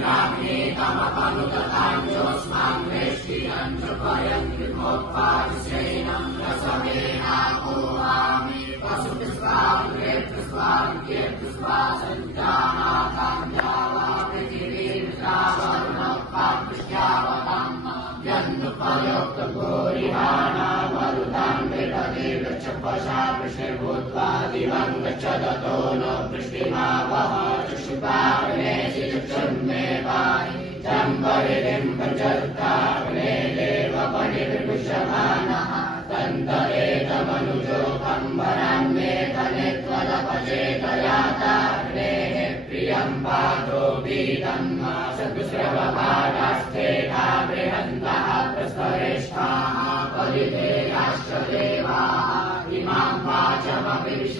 इन्द्राग्नेतमतनुतताञ्जोऽस्मान् वेष्टिरम् नृपयम् विभोक्तादिशैनम् रसमेनापोहामि वसुतिस्वाग्रेतस्वाग्येतस्वा सञ्जानाताञ्जावा पृथिवीर्जावरुणोत्पादृष्ट्यावताम् यन्नुपयोक्तगोरिहाणा मरुतान् विपदीर् च पशा वृषिर्भूत्वा दिवम् गच्छदतो न वृष्टिमावह चुषुपाग्नेसि चक्षुन्मे पाहि चम्बरिरिम् प्रचर्ताग्ने देवपरिवृषभानः तन्त एतमनुजो कम्बरान्मे तने त्वदपचेतयाताग्नेः प्रियम् पादो पीतन्मा सकुश्रवपादास्ते का बृहन्तः प्रस्तरेष्ठाः परिधेयाश्च देवाः इमाम् वाचमपि